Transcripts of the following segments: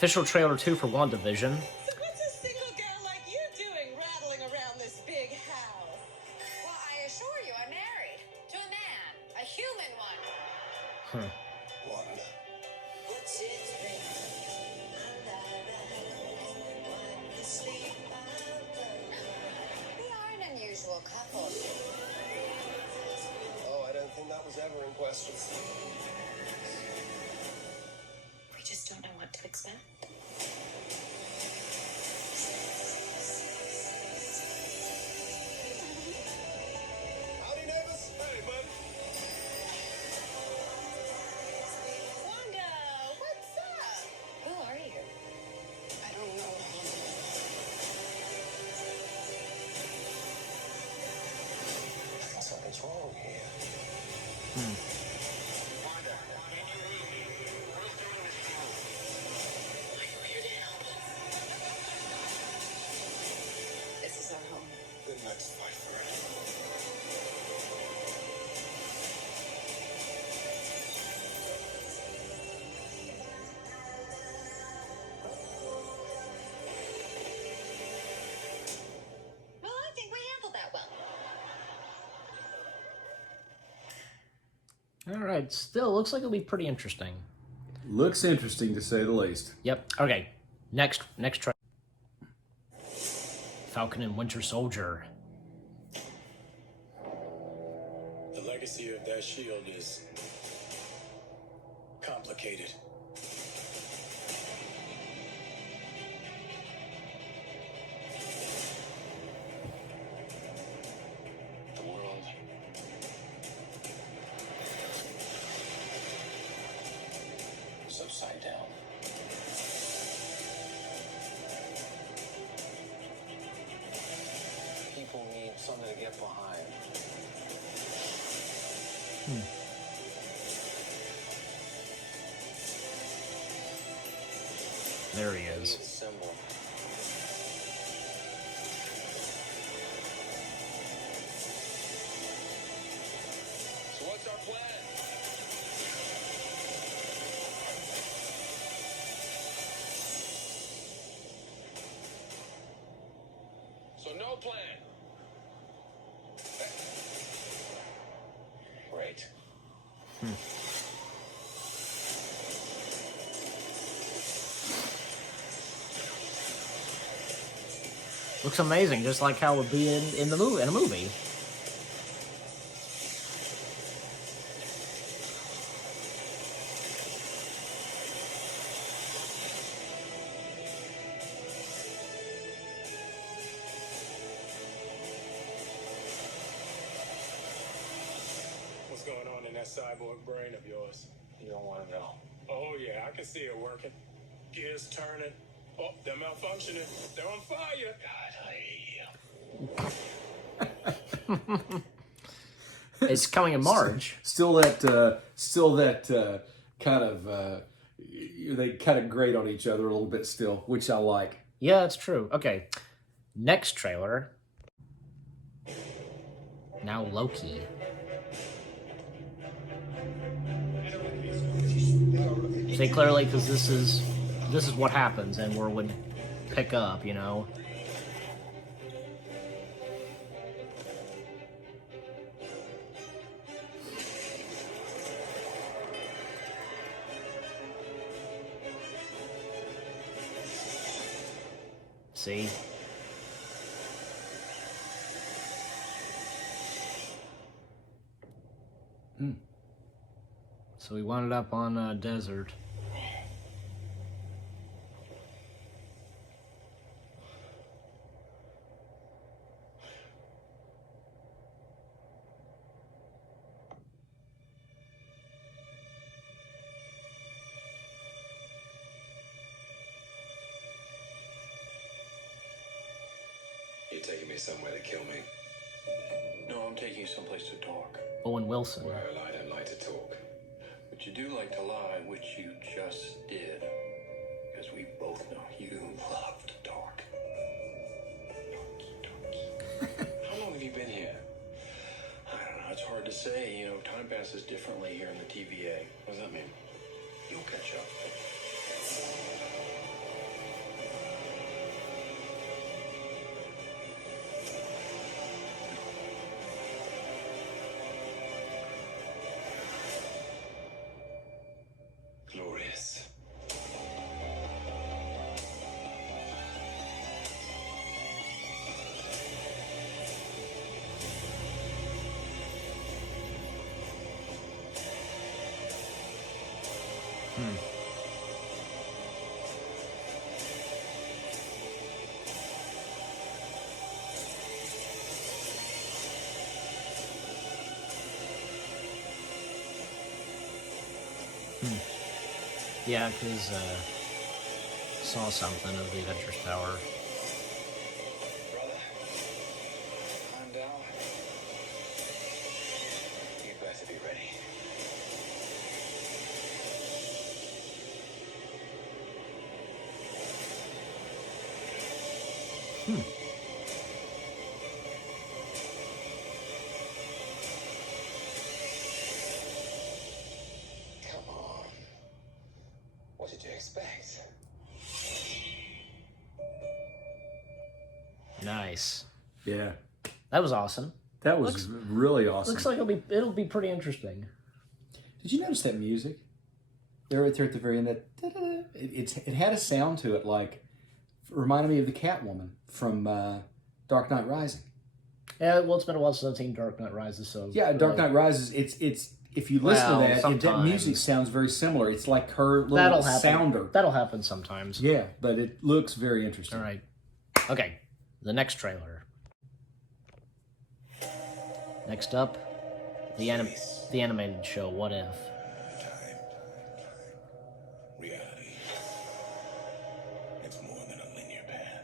Official trailer 2 for WandaVision. So what's a single girl like you doing rattling around this big house? Well, I assure you, I'm married to a man, a human one. Wanda. What's its name? We are an unusual couple. Oh, I don't think that was ever in question. We just don't know what to expect. Howdy, neighbors. Hey, bud. Wanda, what's up? Who are you? I don't know. I think something's wrong here. Wanda, can you read me? Who's doing this to you? Are you here to help us? This is our home. Then let's fight for it. Well, I think we handled that well. All right, still looks like it'll be pretty interesting. Looks interesting, to say the least. Yep. Okay. Next trailer. Falcon and Winter Soldier. The legacy of that shield is complicated. The world is upside down. People need something to get behind. There he Need a is. symbol. So what's our plan? So no plan. Great. Looks amazing, just like how it would be in a movie. What's going on in that cyborg brain of yours? You don't want to know. Oh, yeah, I can see it working. Gears turning. Oh, they're malfunctioning. They're on fire. God, I hate you. It's coming in March. Still that kind of they kind of grate on each other a little bit still, which I like. Yeah, that's true. Okay. Next trailer. Now Loki. See, clearly, because this is what happens and where it would pick up, you know. See? So we wound up on a desert. You're taking me somewhere to kill me. No, I'm taking you someplace to talk. Owen Wilson. Well, I don't like to talk. But you do like to lie, which you just did. Because we both know you love to talk. How long have you been here? I don't know, it's hard to say. You know, time passes differently here in the TVA. What does that mean? You'll catch up. Yeah, because saw something of the Avengers Tower. Brother, calm down. You better be ready. Come on. What did you expect? Nice. Yeah, That was awesome. that was really awesome. Looks like it'll be pretty interesting. Did you notice that music? There, right there at the very end, that it had a sound to it, like reminded me of the Catwoman from Dark Knight Rising. Yeah, well, it's been a while since I've seen Dark Knight Rises, so Yeah, Dark Knight Rises. It's if you listen Well, to that, that sometimes. music sounds very similar. It's like her little that'll happen. sounder. That'll happen sometimes. Yeah, but it looks very interesting. All right. Okay. The next trailer. Next up, the animated show. What if? Reality. It's more than a linear path.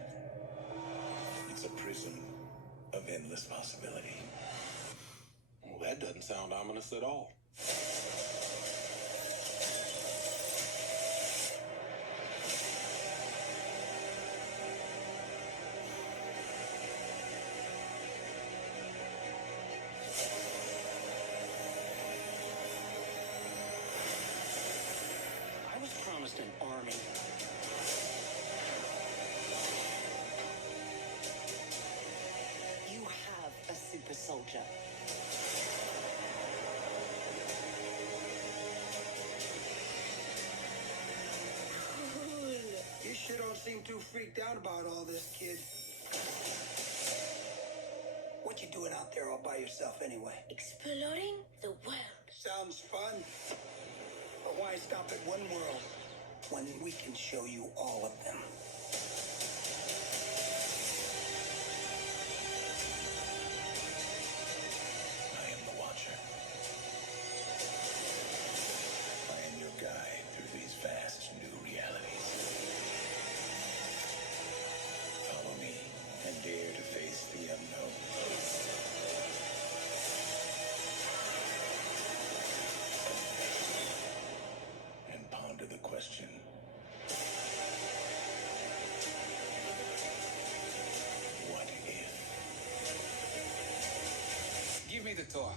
It's a prism of endless possibility. Well, that doesn't sound ominous at all. I was promised an army. You have a super soldier. You sure don't seem too freaked out about all this, kid. What you doing out there all by yourself anyway? Exploring the world. Sounds fun. But why stop at one world when we can show you all of them? I am the Watcher. I am your guide through these vast new realities. Follow me and dare to face the unknown. And ponder the question. What if? Give me the tour.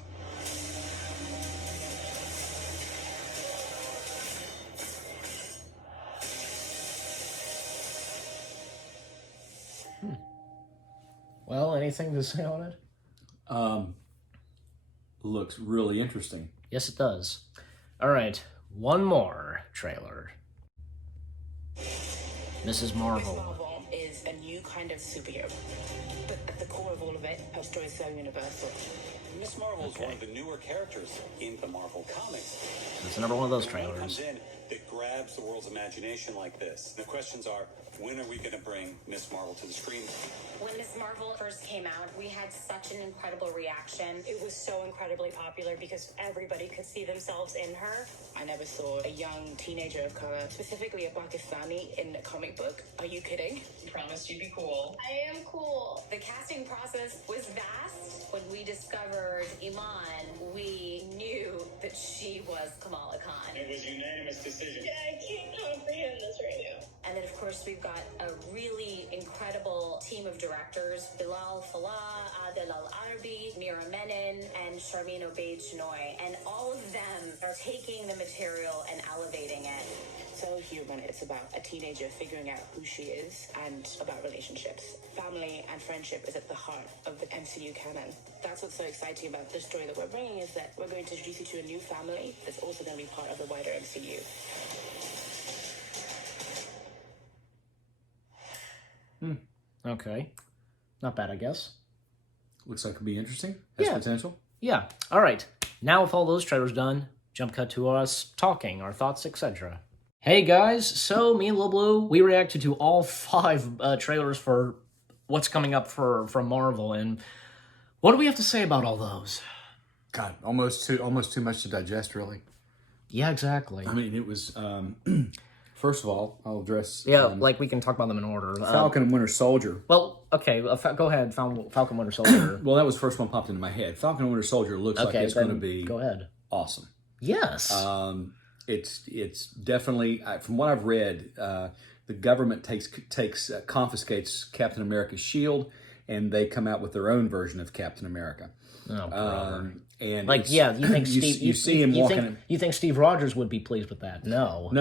Well, anything to say on it? Looks really interesting. Yes, it does. All right, one more trailer. Mrs. Miss Marvel. Marvel is a new kind of superhero. But at the core of all of it, her story is so universal. Miss Marvel is one of the newer characters in the Marvel comics. It's another one of those One comes trailers. in that grabs the world's imagination like this. The questions are, when are we going to bring Miss Marvel to the screen? When Miss Marvel first came out, we had such an incredible reaction. It was so incredibly popular because everybody could see themselves in her. I never saw a young teenager of color, specifically a Pakistani, in a comic book. Are you kidding? You promised you'd be cool. I am cool. The casting process was vast. When we discovered Iman, we knew that she was Kamala Khan. It was a unanimous decision. Yeah, I can't comprehend this right now. And then, of course, we've got a really incredible team of directors. Bilal Fallah, Adel Al-Arbi, Mira Menon, and Sharmeen Obaid-Chinoy. And all of them are taking the material and elevating it. So human. It's about a teenager figuring out who she is and about relationships. Family and friendship is at the heart of the MCU canon. That's what's so exciting about the story that we're bringing, is that we're going to introduce you to a new family that's also going to be part of the wider MCU. Okay. Not bad, I guess. Looks like it'll be interesting. Has Yeah. potential. Yeah. All right. Now with all those trailers done, jump cut to us talking, our thoughts, etc. Hey guys, so me and Lil Blue, we reacted to all 5 trailers for what's coming up from Marvel, and what do we have to say about all those? God, almost too much to digest, really. Yeah, exactly. I mean, it was. First of all, I'll address. Like we can talk about them in order. Falcon and Winter Soldier. Well, okay, go ahead. Falcon Winter Soldier. Well, that was the first one popped into my head. Falcon and Winter Soldier looks like it's going to be. Go ahead. Awesome. Yes. It's definitely from what I've read, the government confiscates Captain America's shield, and they come out with their own version of Captain America. Oh, and you think Steve? you see him walking. You think Steve Rogers would be pleased with that? No,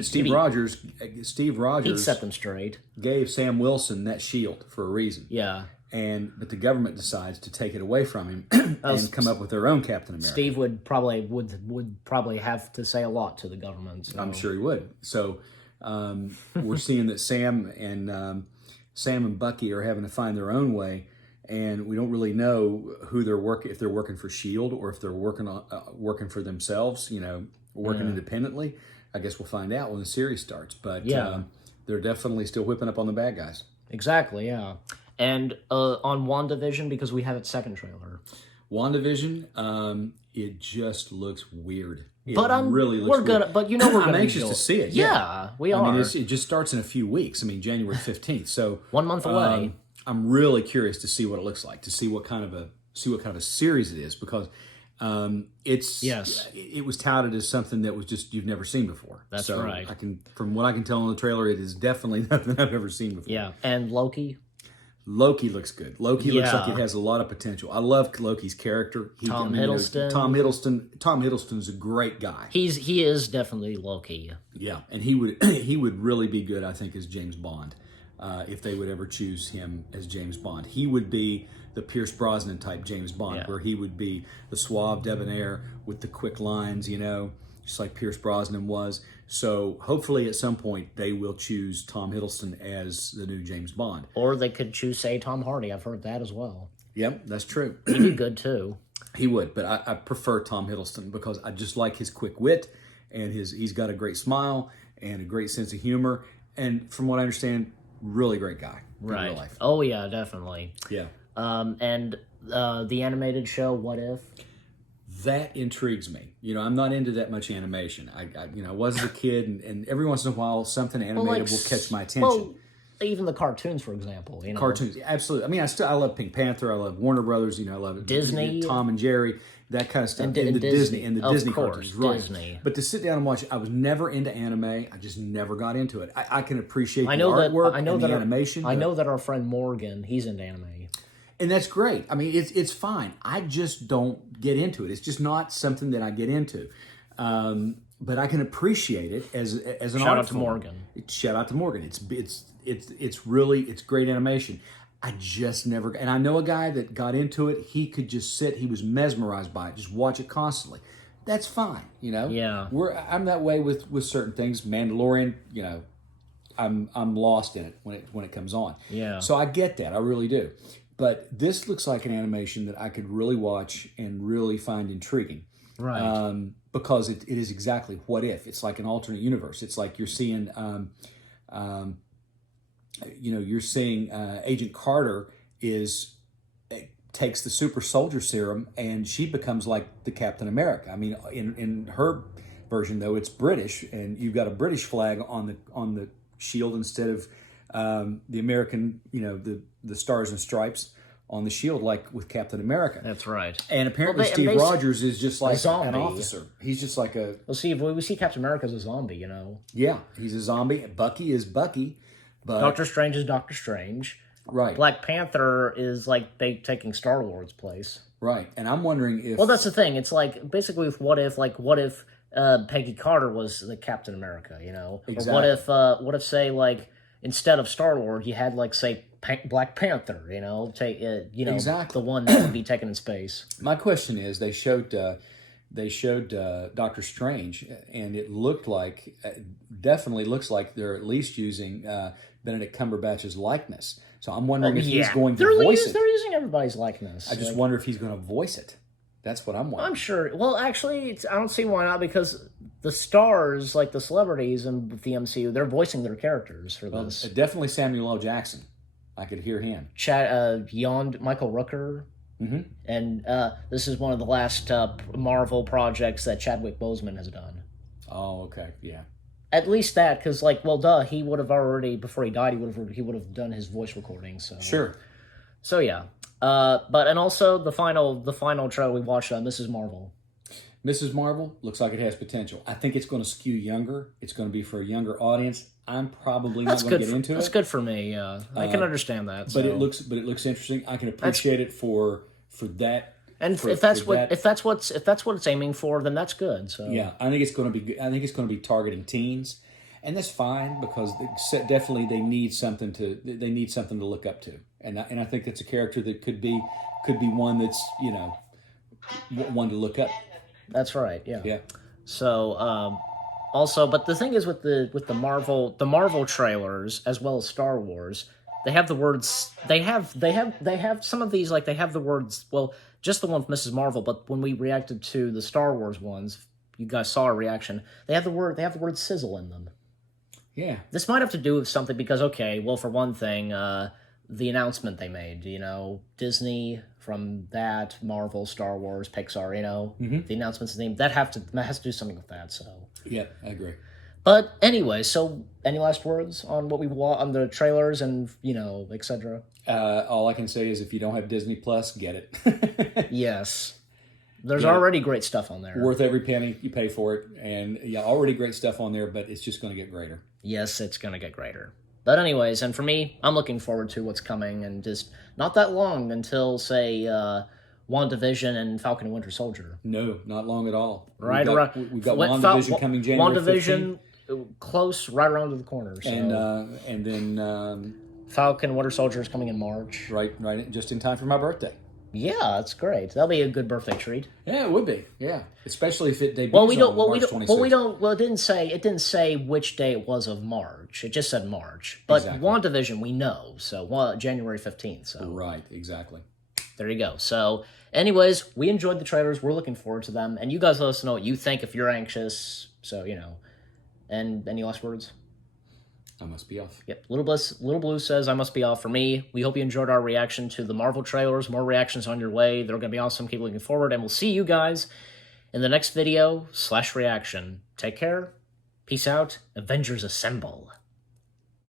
Steve Rogers. He'd set them straight. Gave Sam Wilson that shield for a reason. Yeah. But the government decides to take it away from him and come up with their own Captain America. Steve would probably have to say a lot to the government. So. I'm sure he would. So we're seeing that Sam and Bucky are having to find their own way, and we don't really know who they're working. If they're working for Shield or if they're working for themselves. Working independently. I guess we'll find out when the series starts. But they're definitely still whipping up on the bad guys. Exactly. Yeah. And on WandaVision, because we have its second trailer. WandaVision, it just looks weird. But really looks weird. I'm anxious to see it. Yeah, we are. I mean, it just starts in a few weeks. I mean, January 15th. So 1 month away. I'm really curious to see what it looks like, to see what kind of a series it is, because it was touted as something that was just you've never seen before. That's right. From what I can tell in the trailer, it is definitely nothing I've ever seen before. Yeah, and Loki looks good. Loki looks like it has a lot of potential. I love Loki's character. Tom Hiddleston. Tom Hiddleston's a great guy. He is definitely Loki. Yeah, and he would really be good, I think, as James Bond. If they would ever choose him as James Bond, he would be the Pierce Brosnan type James Bond, where he would be the suave debonair with the quick lines, just like Pierce Brosnan was. So hopefully at some point they will choose Tom Hiddleston as the new James Bond. Or they could choose, say, Tom Hardy. I've heard that as well. Yep, that's true. He'd be good too. He would, but I prefer Tom Hiddleston because I just like his quick wit, and he's got a great smile and a great sense of humor. And from what I understand, really great guy in real life. Oh yeah, definitely. Yeah. And the animated show, What If? That intrigues me. I'm not into that much animation. I was as a kid, and every once in a while, something animated will catch my attention. Well, even the cartoons, for example. Cartoons, absolutely. I mean, I love Pink Panther. I love Warner Brothers. I love Disney, Tom and Jerry, that kind of stuff. And the Disney cartoons, right? Disney. But to sit down and watch it, I was never into anime. I just never got into it. I can appreciate the artwork and the animation. I know that our friend Morgan, he's into anime. And that's great. I mean, it's fine. I just don't get into it. It's just not something that I get into. But I can appreciate it as an art form. Shout out to Morgan. Shout out to Morgan. It's great animation. I just never. And I know a guy that got into it. He could just sit. He was mesmerized by it. Just watch it constantly. That's fine. Yeah. I'm that way with certain things. Mandalorian. I'm lost in it when it comes on. Yeah. So I get that. I really do. But this looks like an animation that I could really watch and really find intriguing. Right. Because it is exactly what if. It's like an alternate universe. It's like you're seeing, Agent Carter takes the super soldier serum and she becomes like the Captain America. I mean, in her version, though, it's British, and you've got a British flag on the shield instead of the American, the stars and stripes on the shield, like with Captain America. That's right. And apparently Steve Rogers is just like an officer. He's just like a... Well, we see Captain America as a zombie, Yeah, he's a zombie. Bucky is Bucky. But Doctor Strange is Doctor Strange. Right. Black Panther is like taking Star-Lord's place. Right. And I'm wondering if... Well, that's the thing. It's like, basically with what if Peggy Carter was the Captain America, Exactly. Or what if, say, like, instead of Star-Lord, you had, like, say, Black Panther, Exactly. the one that would be taken in space. My question is, they showed Doctor Strange, and it definitely looks like they're at least using Benedict Cumberbatch's likeness. So I'm wondering if he's going to voice it. They're using everybody's likeness. I just wonder if he's going to voice it. That's what I'm watching. I'm sure. Well, actually, I don't see why not, because the stars, like the celebrities in the MCU, they're voicing their characters for this. Definitely Samuel L. Jackson. I could hear him. Michael Rooker. Mm-hmm. And this is one of the last Marvel projects that Chadwick Boseman has done. Oh, okay, yeah. At least that, because he would have already, before he died, he would have done his voice recording. So sure. So yeah, and also the final trailer we watched on Mrs. Marvel. Mrs. Marvel looks like it has potential. I think it's going to skew younger. It's going to be for a younger audience. I'm probably not going to get into it. That's good for me. Yeah, I can understand that. But it looks interesting. I can appreciate it for that. And if that's what it's aiming for, then that's good. So yeah, I think it's going to be good. I think it's going to be targeting teens, and that's fine because definitely they need something to look up to, and I think that's a character that could be one that's one to look up. That's right. Yeah. Yeah. So also, but the thing is with the Marvel trailers as well as Star Wars, they have the words. They have some of these, like they have the words. Well, just the one with Mrs. Marvel, but when we reacted to the Star Wars ones, you guys saw our reaction. They have the word sizzle in them. Yeah. This might have to do with something because, okay, well, for one thing, the announcement they made, Disney from that, Marvel, Star Wars, Pixar, the announcements that has to do something with that. So yeah, I agree. But anyway, so any last words on what we want on the trailers and etc. All I can say is if you don't have Disney Plus, get it. Yes. There's already great stuff on there. Worth every penny you pay for it. And yeah, already great stuff on there, but it's just going to get greater. Yes, it's going to get greater. But anyways, and for me, I'm looking forward to what's coming, and just not that long until, say, WandaVision and Falcon and Winter Soldier. No, not long at all. Right around. We've got WandaVision coming January 15th. Close, right around the corner. So. And then Falcon and Winter Soldier is coming in March. Right, just in time for my birthday. Yeah, that's great. That'll be a good birthday treat. Yeah, it would be. Yeah, especially if it debuts on March 26th. Well, it didn't say which day it was of March. It just said March. But exactly. WandaVision, we know. So January 15th. So right, exactly. There you go. So, anyways, we enjoyed the trailers. We're looking forward to them, and you guys let us know what you think if you're anxious. So And any last words? I must be off. Yep. Little Blue says, I must be off for me. We hope you enjoyed our reaction to the Marvel trailers. More reactions on your way. They're going to be awesome. Keep looking forward. And we'll see you guys in the next video /reaction. Take care. Peace out. Avengers Assemble.